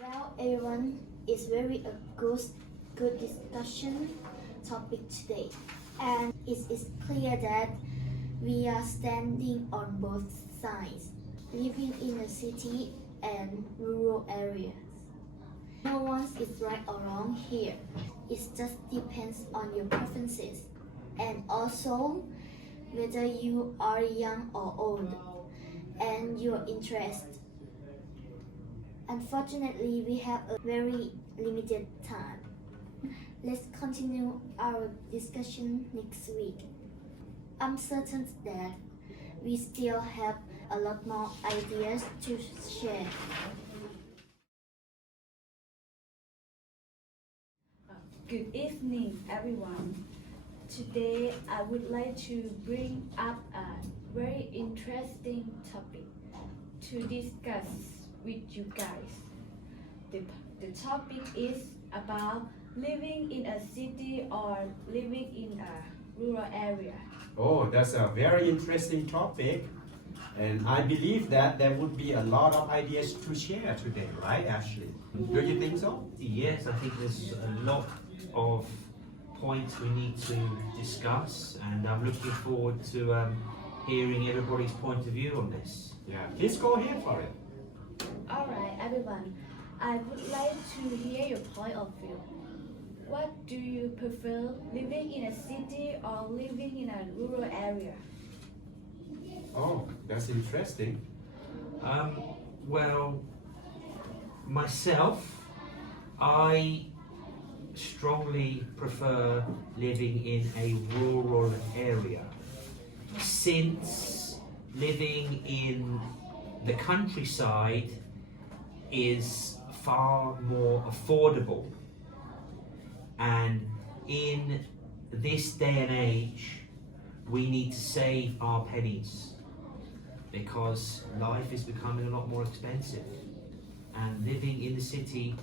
Well, everyone, it's very a good discussion topic today, and it is clear that we are standing on both sides, living in a city and rural areas. No one is right or wrong here. It just depends on your preferences, and also whether you are young or old, and your interest. Unfortunately, we have a very limited time. Let's continue our discussion next week. I'm certain that we still have a lot more ideas to share. Good evening, everyone. Today, I would like to bring up a very interesting topic to discuss with you guys. The topic is about living in a city or living in a rural area. Oh, that's a very interesting topic. And I believe that there would be a lot of ideas to share today, right, Ashley? Do you think so? Yes, I think there's a lot of points we need to discuss, and I'm looking forward to hearing everybody's point of view on this. Yeah, please go ahead for it. Alright, everyone. I would like to hear your point of view. What do you prefer, living in a city or living in a rural area? Oh, that's interesting. Well, myself, I strongly prefer living in a rural area, since living in the countryside is far more affordable, and in this day and age we need to save our pennies because life is becoming a lot more expensive, and living in the city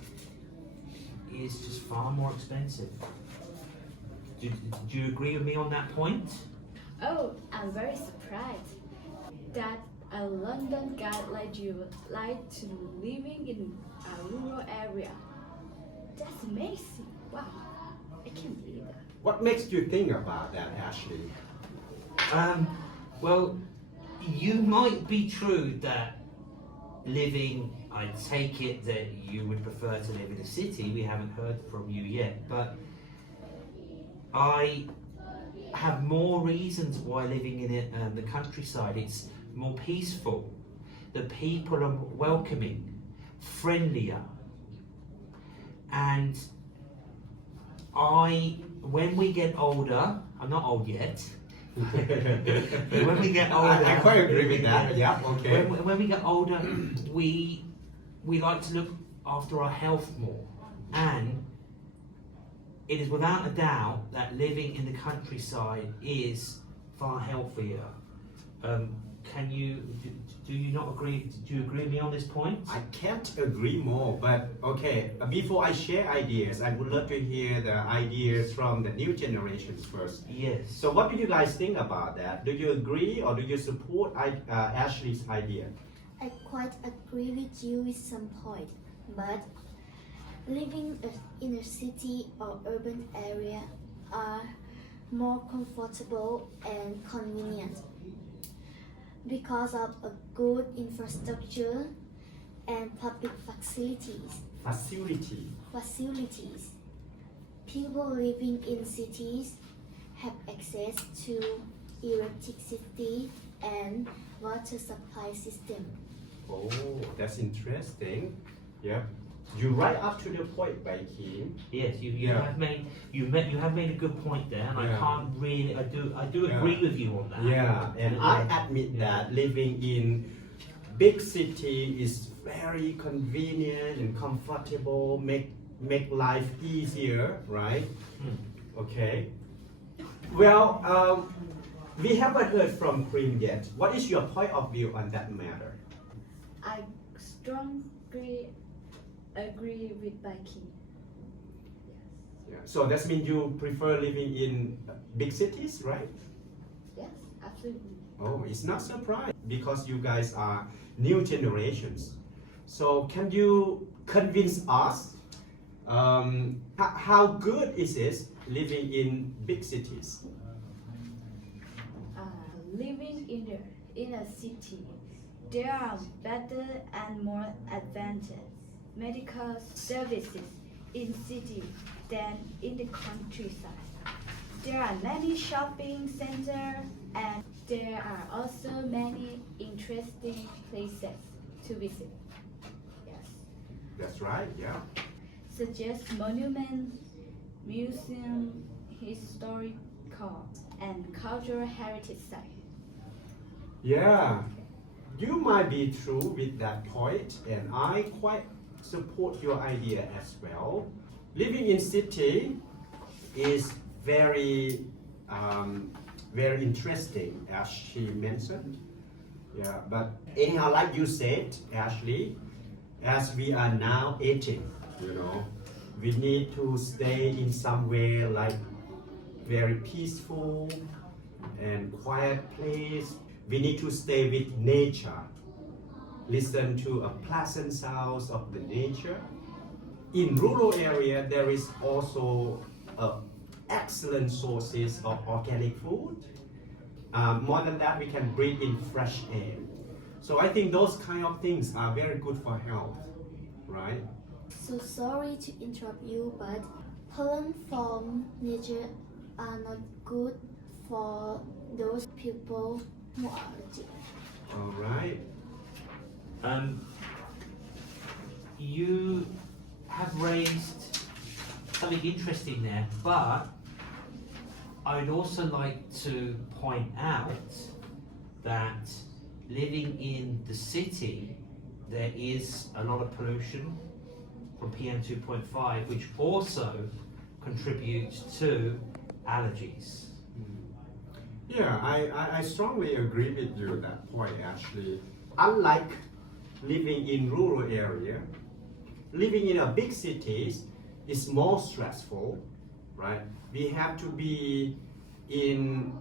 is just far more expensive. Do you agree with me on that point? Oh, I'm very surprised that a London guy like you would like to living in a rural area. That's amazing. Wow, I can't believe that. What makes you think about that, Ashley? Well, you might be true that living, I take it that you would prefer to live in a city. We haven't heard from you yet, but I have more reasons why living in the countryside. It's more peaceful. The people are welcoming, friendlier, and when we get older, I'm not old yet. When we get older, I quite agree with that. Yeah, okay. When we get older, we like to look after our health more, and it is without a doubt that living in the countryside is far healthier. Do you not agree? Do you agree with me on this point? I can't agree more, but okay, before I share ideas, I would love to hear the ideas from the new generations first. Yes. So what do you guys think about that? Do you agree or do you support Ashley's idea? I quite agree with you with some point, but living in a city or urban area are more comfortable and convenient because of a good infrastructure and public facilities. People living in cities have access to electricity and water supply system. Oh, that's interesting. Yeah. You right up to the point, Baiking. Yes, you have made a good point there, and I do agree with you on that. Yeah, and I admit that living in big city is very convenient and comfortable, make life easier, right? Okay. Well, we haven't heard from Cream yet. What is your point of view on that matter? I strongly agree with Baiking. Yeah. So that means you prefer living in big cities, right? Yes, absolutely. Oh, it's not surprising because you guys are new generations. So can you convince us how good is it living in big cities? Living in a city, there are better and more advanced medical services in city than in the countryside. There are many shopping centers and there are also many interesting places to visit. Yes. That's right, yeah. Such as monuments, museums, historical and cultural heritage sites. Yeah, you might be true with that point, and I quite support your idea as well. Living in city is very interesting, as she mentioned. Yeah, but anyhow, like you said, Ashley, as we are now aging, we need to stay in somewhere like very peaceful and quiet place. We need to stay with nature, listen to a pleasant sounds of the nature. In rural area, there is also excellent sources of organic food. More than that, we can breathe in fresh air. So I think those kind of things are very good for health, right? So sorry to interrupt you, but pollen from nature are not good for those people who are allergic. All right. You have raised something interesting there, but I would also like to point out that living in the city, there is a lot of pollution from PM 2.5, which also contributes to allergies. Yeah, I strongly agree with you at that point, actually. Unlike living in rural area, living in a big cities is more stressful, right? We have to be in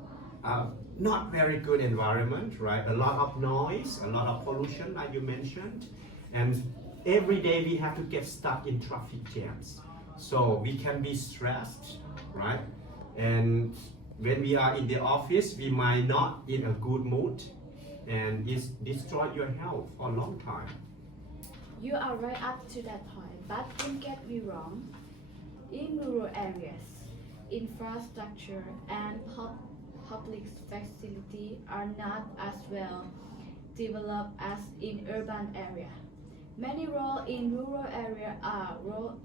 a not very good environment, right? A lot of noise, a lot of pollution, like you mentioned, and every day we have to get stuck in traffic jams. So we can be stressed, right? And when we are in the office, we might not in a good mood, and it destroy your health for a long time. You are right up to that point, but don't get me wrong. In rural areas, infrastructure and public facilities are not as well developed as in urban area. Many roads in rural area are rough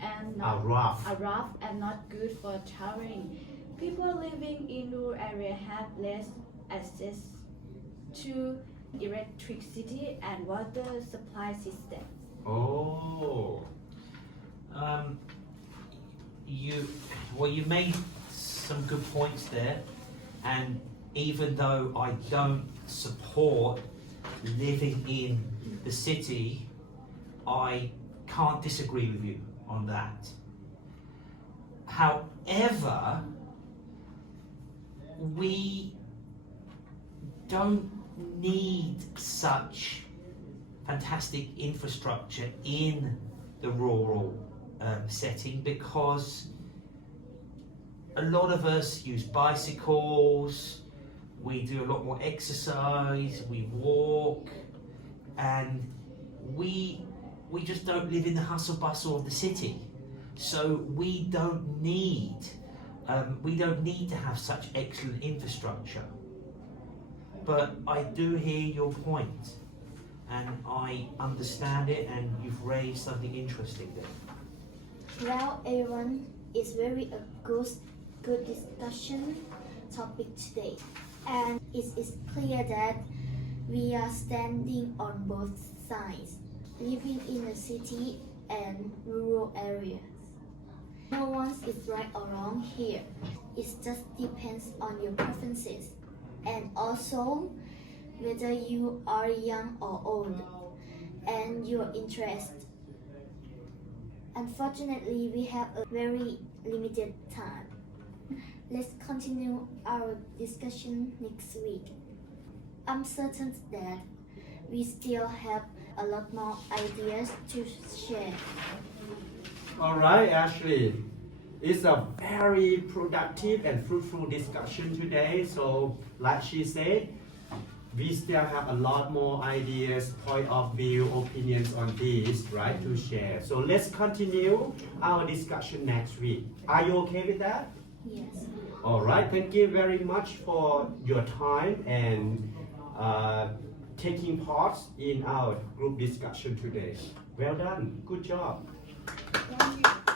and not good for traveling. People living in rural area have less access to electricity and water supply system. Oh. You made some good points there, and even though I don't support living in the city, I can't disagree with you on that. However, we don't need such fantastic infrastructure in the rural setting, because a lot of us use bicycles, we do a lot more exercise, we walk, and we just don't live in the hustle bustle of the city. So we don't need to have such excellent infrastructure. But I do hear your point, and I understand it, and you've raised something interesting there. Well, everyone, it's very a good discussion topic today, and it is clear that we are standing on both sides, living in a city and rural areas. No one is right or wrong here. It just depends on your preferences, and also whether you are young or old, and your interest. Unfortunately, we have a very limited time. Let's continue our discussion next week. I'm certain that we still have a lot more ideas to share. All right, Ashley. It's a very productive and fruitful discussion today. So, like she said, we still have a lot more ideas, point of view, opinions on this, right, to share. So let's continue our discussion next week. Are you okay with that? Yes. All right. Thank you very much for your time and taking part in our group discussion today. Well done. Good job. Thank you.